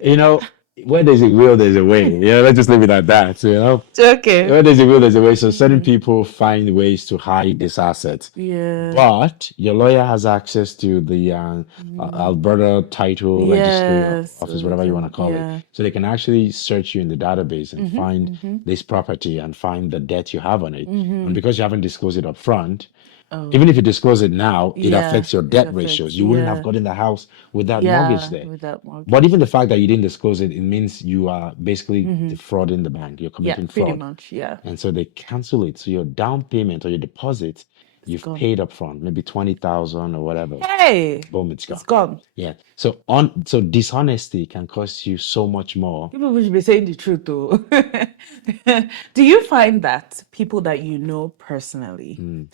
Where there's a will, there's a way. Let's just leave it at that. Okay. Where there's a will, there's a way. So certain people find ways to hide this asset. Yeah. But your lawyer has access to the Alberta Title Registry Office, whatever you want to call it. So they can actually search you in the database and find this property and find the debt you have on it. And because you haven't disclosed it up front, even if you disclose it now, it affects your debt ratios. You wouldn't have gotten the house with that mortgage there. But even the fact that you didn't disclose it, it means you are basically defrauding the bank. You're committing fraud. Pretty much, And so they cancel it. So your down payment or your deposit, you've paid up front, maybe 20,000 or whatever. Hey, boom, it's gone. It's gone. Yeah. So dishonesty can cost you so much more. People should be saying the truth, though. Do you find that people that you know personally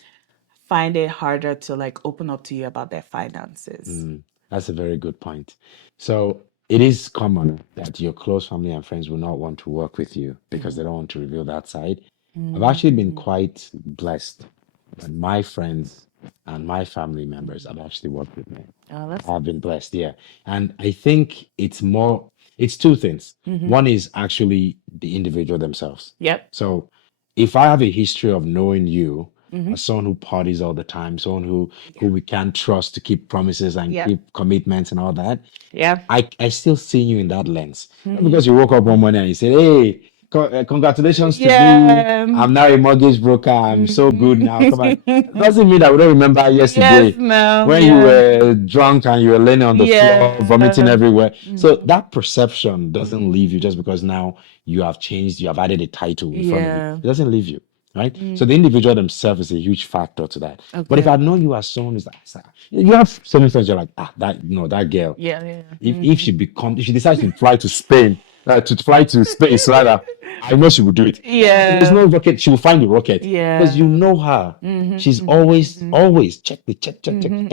find it harder to open up to you about their finances? That's a very good point. So it is common that your close family and friends will not want to work with you because they don't want to reveal that side. I've actually been quite blessed but my friends and my family members have actually worked with me. Oh, that's I've been blessed, yeah. And I think it's two things. One is actually the individual themselves. yep. So if I have a history of knowing you as someone who parties all the time, someone who we can trust to keep promises and Yep. keep commitments and all that, Yeah. I still see you in that lens. Not because you woke up one morning and you said, "Hey, congratulations to me. Yeah. I'm now a mortgage broker. I'm so good now." Come on. It Yes, doesn't mean that we don't remember yesterday no, when you yeah. were drunk and you were laying on the floor, vomiting Yeah. everywhere. So that perception doesn't leave you just because now you have changed, you have added a title in front of you. Yeah. It doesn't leave you. Right? So the individual themselves is a huge factor to that. But if Okay. I know you as someone who's like, you have some friends, you're like, that girl. Yeah, yeah. If she decides to fly to Spain, to fly to space rather, I know she will do it. There's Yeah. no rocket. She will find the rocket because you Yeah. know her. She's always check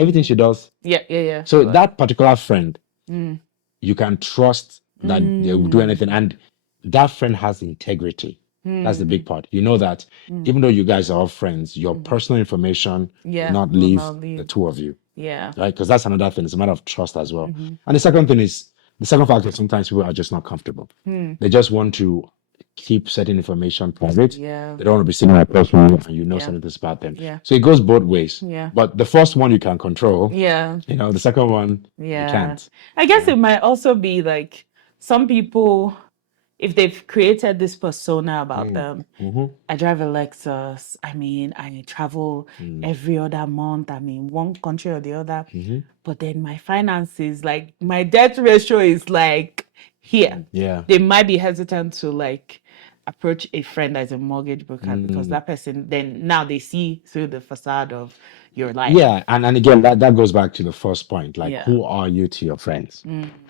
everything she does. Yeah, yeah, yeah. So that particular friend, Mm. you can trust that they will do anything, and that friend has integrity. That's the big part. You know that even though you guys are all friends, your personal information will Yeah. not Will leave not the leave. two of you, Yeah. right? Because that's another thing. It's a matter of trust as well. And the second thing is the second factor. Sometimes people are just not comfortable. They just want to keep certain information private. Yeah. They don't want to be seen across from you, and you know Yeah. something about them. Yeah. So it goes both ways. Yeah. But the first one you can control. Yeah. The second one you Yeah. can't. I guess it might also be like some people, if they've created this persona about them, I drive a Lexus. I mean, I travel every other month. I'm in one country or the other. But then my finances, like my debt ratio is like here. Yeah. They might be hesitant to like approach a friend as a mortgage broker because that person, then now they see through the facade of your life. Yeah, and again, that goes back to the first point. Like, Yeah. who are you to your friends?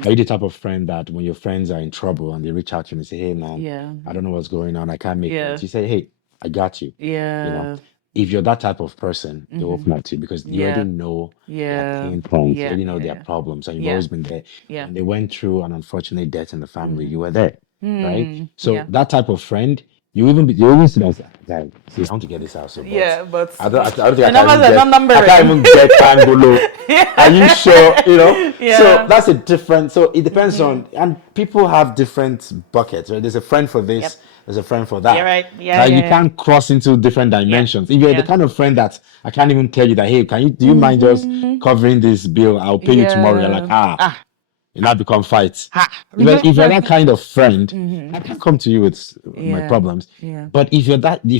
Are you the type of friend that when your friends are in trouble and they reach out to you and say, "Hey, man, Yeah. I don't know what's going on. I can't make Yeah. it." You say, "Hey, I got you." Yeah. If you're that type of person, they open up to you because you already know their pain points, you already know their problems, and you've always been there. Yeah. And they went through an unfortunate death in the family, you were there, right? So that type of friend, you even see that guy. See, I want to get this out, so but but I don't think the I numbers are not can numbering. I can't even get Tangolo. Are you sure? Yeah. So that's a different. So it depends on, and people have different buckets. Right? There's a friend for this. There's a friend for that. You're right. Yeah. Now you can't cross into different dimensions. If you're the kind of friend that I can't even tell you that, hey, do you mind just covering this bill? I'll pay you tomorrow. You're like, it now become fights. If you're that kind of friend, I can come to you with my problems. Yeah. But if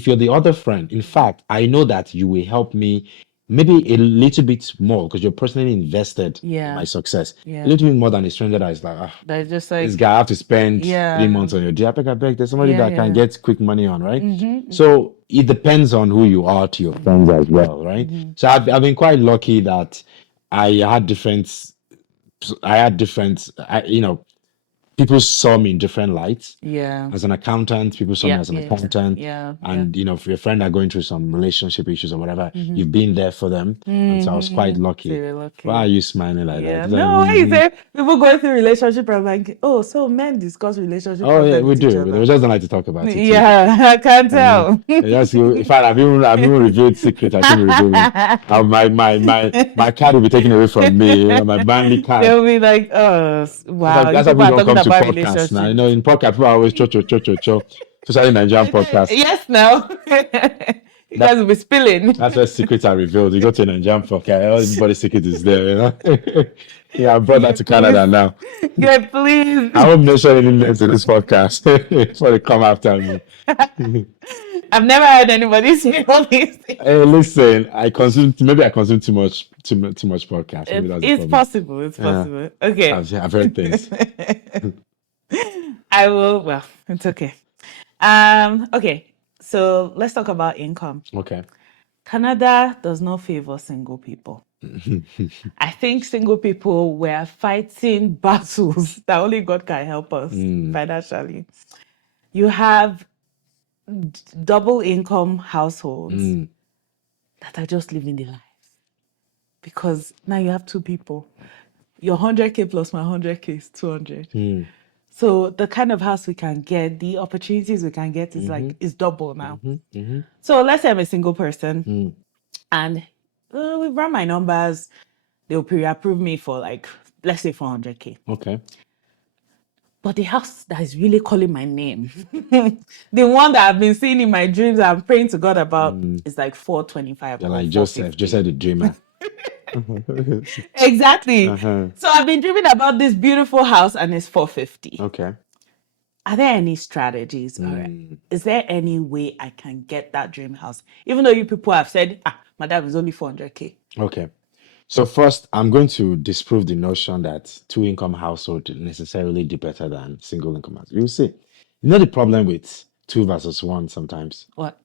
you're the other friend, in fact, I know that you will help me maybe a little bit more because you're personally invested in my success. A little bit more than a stranger that is like, They're just like, this guy, I have to spend 3 months on your deal. I beg, there's somebody that can get quick money on, right? So it depends on who you are to your friends as well, right? So I've been quite lucky that I had different, people saw me in different lights. Yeah. As an accountant, people saw me as an accountant. Yeah. And if your friend are going through some relationship issues or whatever, you've been there for them. And so I was quite lucky. Very lucky. Why are you smiling like that? No, why you say people going through relationship are like, oh, so men discuss relationship Oh yeah, problems we with each do. other. We just don't like to talk about it. Yeah, I can't tell. In fact, I've even revealed secret. I think revealing. My card will be taken away from me. My bank card. They'll be like, oh, wow. That's why we don't come to podcasts now. In podcast, people are always cho. Especially Nigerian podcasts. Yes, now. You guys will be spilling. That's where secrets are revealed. You go to a Nigerian podcast, everybody's secret is there, Yeah, I brought that to Canada now. Yeah, please. I won't mention any names in this podcast before they come after me. I've never heard anybody say all these things. Hey, listen, maybe I consume too much podcast. It's possible. It's possible. Okay. I've heard things. I will. Well, it's okay. Okay. So let's talk about income. Okay. Canada does not favor single people. I think single people were fighting battles that only God can help us financially. You have double income households that are just living the life. Because now you have two people. Your 100K plus my 100K is 200. So the kind of house we can get, the opportunities we can get is is double now. So let's say I'm a single person. And we've run my numbers. They'll pre-approve me for like, let's say 400K. Okay. But the house that is really calling my name, the one that I've been seeing in my dreams, I'm praying to God about, is like 425 You're or like 450. Joseph the dreamer. Exactly. Uh-huh. So I've been dreaming about this beautiful house and it's 450. Okay. Are there any strategies or is there any way I can get that dream house? Even though you people have said, madam is only 400K. Okay. So first, I'm going to disprove the notion that two-income household necessarily do better than single-income household. You'll see. You know the problem with two versus one sometimes? What?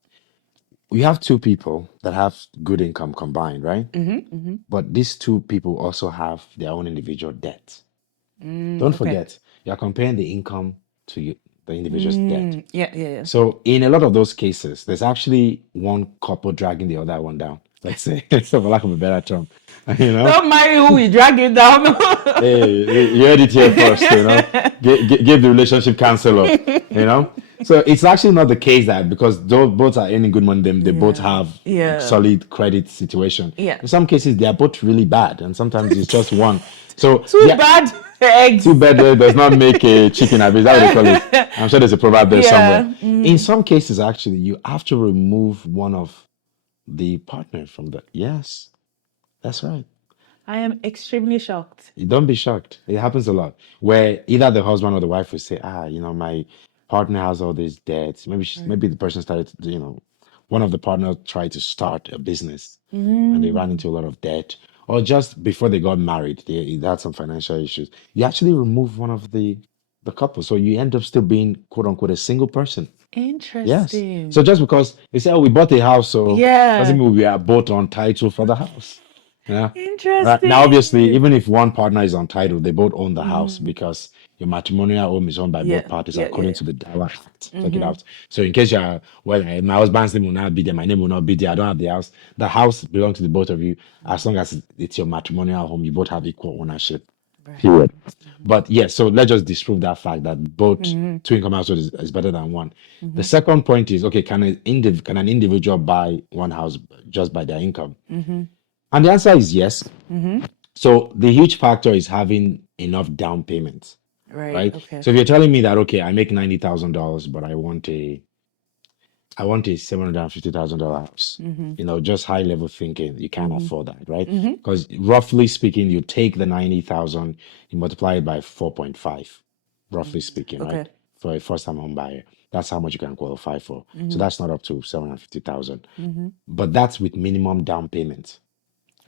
We have two people that have good income combined, right? But these two people also have their own individual debt. Don't forget, you're comparing the income to the individual's debt. Yeah. So in a lot of those cases, there's actually one couple dragging the other one down. Let's say, for lack of a better term, you know. Don't marry who we drag it down. Hey, you heard it here first, you know. Give the relationship counselor, you know. So it's actually not the case that because both are earning good money, they both have solid credit situation. Yeah. In some cases, they are both really bad, and sometimes it's just one. So Too bad eggs. Too bad does not make a chicken. Is that what they call it? I'm sure there's a proverb there somewhere. In some cases, actually, you have to remove one of the partner from the. Yes, that's right. I am extremely shocked. Don't be shocked. It happens a lot where either the husband or the wife will say, my partner has all these debts. Maybe the person started, one of the partners tried to start a business and they ran into a lot of debt. Or just before they got married, they had some financial issues. You actually remove one of the couple. So you end up still being, quote unquote, a single person. Interesting. Yes. So just because they say, we bought a house, so doesn't mean we are both on title for the house. Yeah. Interesting. Now, obviously, even if one partner is entitled, they both own the house because your matrimonial home is owned by both parties according to the Dawa Act. Check it out. So in case you're, my husband's name will not be there, my name will not be there, I don't have the house. The house belongs to the both of you. As long as it's your matrimonial home, you both have equal ownership. Right. Period. But yes, so let's just disprove that fact that both two-income household is better than one. The second point is, okay, can an individual buy one house just by their income? And the answer is yes. So the huge factor is having enough down payment, right? Okay. So if you're telling me that, okay, I make $90,000, but I want a $750,000 house, just high level thinking, you can't afford that, right? Because roughly speaking, you take the 90,000, you multiply it by 4.5, roughly speaking, right? For a first time home buyer, that's how much you can qualify for. So that's not up to 750,000, but that's with minimum down payment.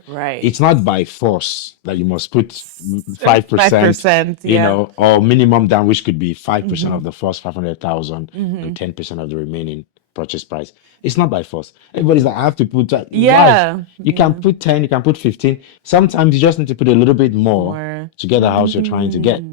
Right. It's not by force that you must put 5%, or minimum down, which could be 5% of the first 500,000 and 10% of the remaining purchase price. It's not by force. Everybody's like, I have to put that. Yeah. You can put 10, you can put 15. Sometimes you just need to put a little bit more to get the house you're trying to get.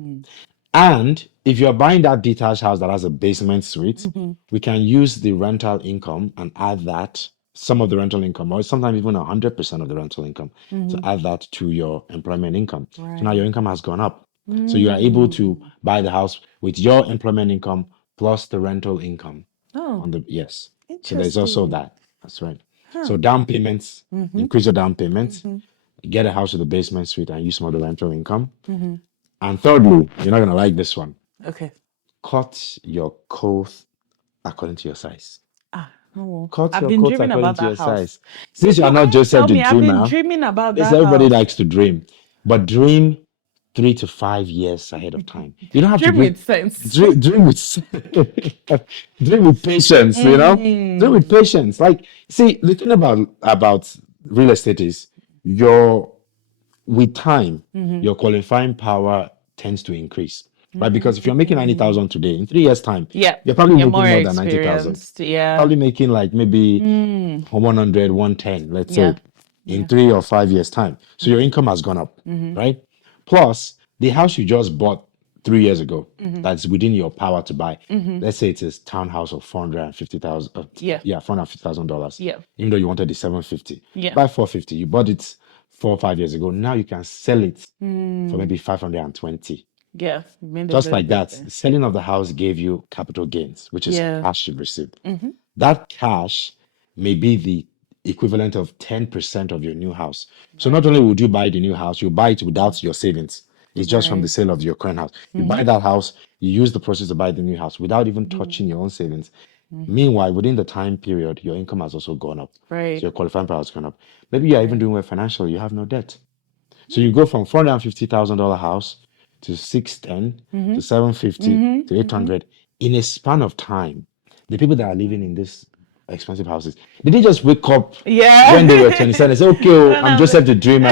And if you're buying that detached house that has a basement suite, we can use the rental income and add that. Some of the rental income, or sometimes even 100% of the rental income, to add that to your employment income. Right. So now your income has gone up. So you are able to buy the house with your employment income plus the rental income. So there's also that. That's right. So down payments, increase your down payments, get a house with a basement suite and use some of the rental income. And thirdly, you're not gonna like this one. Okay. Cut your coat according to your size. I've been dreaming about that house. Since you are not Joseph the dreamer, I've been dreaming about that everybody house. likes to dream, but dream 3 to 5 years ahead of time. You don't have dream to with sense. Dream with dream with patience. Dream with patience. Like, see, the thing about real estate is with time, your qualifying power tends to increase. Right, because if you're making 90,000 today, in 3 years' time, you're probably making more than 90,000. Yeah, probably making like maybe 100, 110, let's say, in 3 or 5 years' time. So your income has gone up, right? Plus, the house you just bought 3 years ago, that's within your power to buy. Let's say it's a townhouse of $450,000. $450,000. Yeah. Even though you wanted the 750, buy 450. You bought it 4 or 5 years ago. Now you can sell it for maybe 520. Yeah. Just like that, the selling of the house gave you capital gains, which is cash you've received. That cash may be the equivalent of 10% of your new house. So not only would you buy the new house, you buy it without your savings. It's just from the sale of your current house. You buy that house, you use the process to buy the new house without even touching your own savings. Meanwhile, within the time period, your income has also gone up. Right. So your qualifying power has gone up. Maybe you're even doing well financially, you have no debt. So you go from $450,000 house to 610 to 750 to 800 in a span of time. The people that are living in these expensive houses, did they just wake up when they were 27 and say, okay, I'm Joseph the dreamer?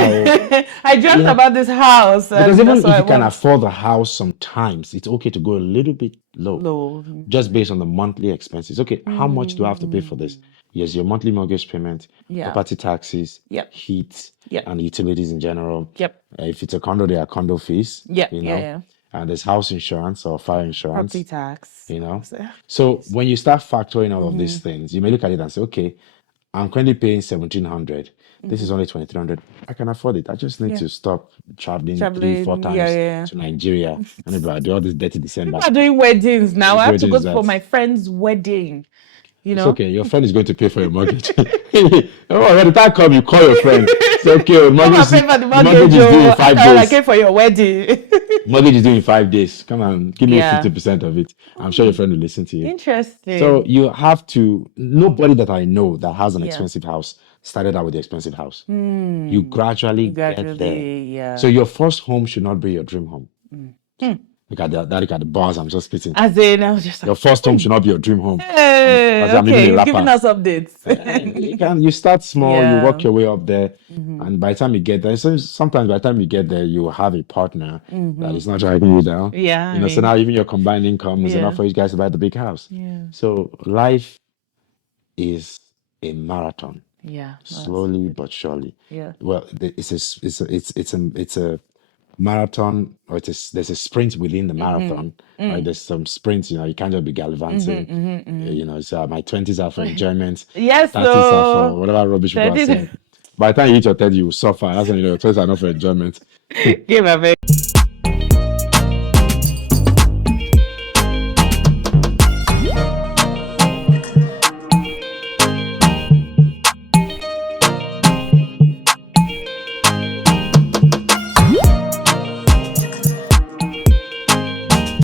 I dreamt about this house. Because even if you can afford the house, sometimes it's okay to go a little bit low. Just based on the monthly expenses. Okay, how much do I have to pay for this? Yes, your monthly mortgage payment, property taxes, heat, and utilities in general. If it's a condo, there are condo fees. And there's house insurance or fire insurance. Property tax. So when you start factoring all of these things, you may look at it and say, okay, I'm currently paying 1,700. This is only 2,300. I can afford it. I just need to stop traveling 3-4 times to Nigeria and do all this dirty December. People are doing weddings now. I have to go for my friend's wedding. It's okay. Your friend is going to pay for your mortgage. When the time comes, you call your friend. It's okay. Mortgage is due in 5 days. I came for your wedding. Mortgage is due in 5 days. Come on, give me 50% of it. I'm sure your friend will listen to you. Interesting. So you have to. Nobody that I know that has an expensive house started out with the expensive house. You gradually get there. So your first home should not be your dream home. Look at the bars I'm just spitting. As in, I was just your first home should not be your dream home. I'm giving us updates. You start small, you work your way up there, and by the time you get there, sometimes by the time you get there, you have a partner that is not dragging you down. So now even your combined income is enough for you guys to buy the big house. So life is a marathon. Slowly but surely. Well, it's a marathon, or there's a sprint within the marathon. Right? There's some sprints, you can't just be gallivanting. So my 20s are for enjoyment. 30s are for whatever rubbish people are saying. By the time you hit your 30, you will suffer. That's when your 20s are not for enjoyment. Give a